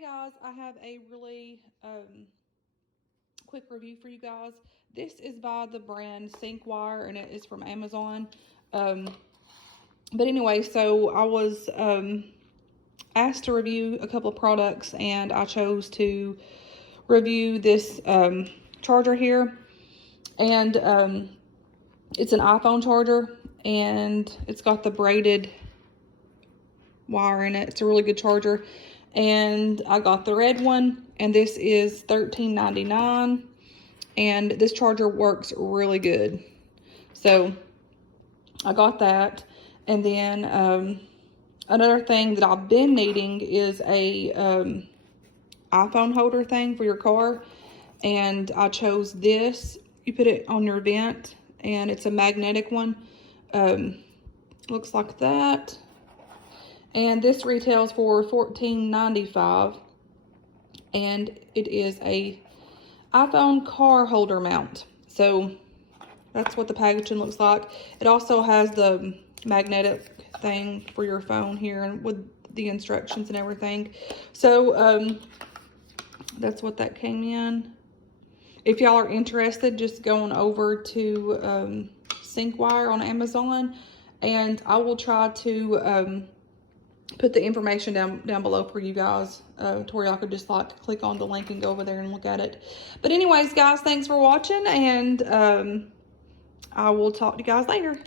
Hey guys, I have a really quick review for you guys. This is by the brand Syncwire and it is from Amazon. But anyway, so I was asked to review a couple of products and I chose to review this charger here. And it's an iPhone charger and it's got the braided wire in it. It's a really good charger. And I got the red one, and this is $13.99, and this charger works really good. So I got that. And then another thing that I've been needing is a iPhone holder thing for your car, and I chose this. You put it on your vent, and it's a magnetic one. Looks like that. And this retails for $14.95, and it is a iPhone car holder mount. So that's what the packaging looks like. It also has the magnetic thing for your phone here and with the instructions and everything. So that's what that came in. If y'all are interested, just going over to Syncwire on Amazon, and I will try to put the information down below for you guys to where y'all could just like click on the link and go over there and look at it. But anyways, guys, thanks for watching, and I will talk to you guys later.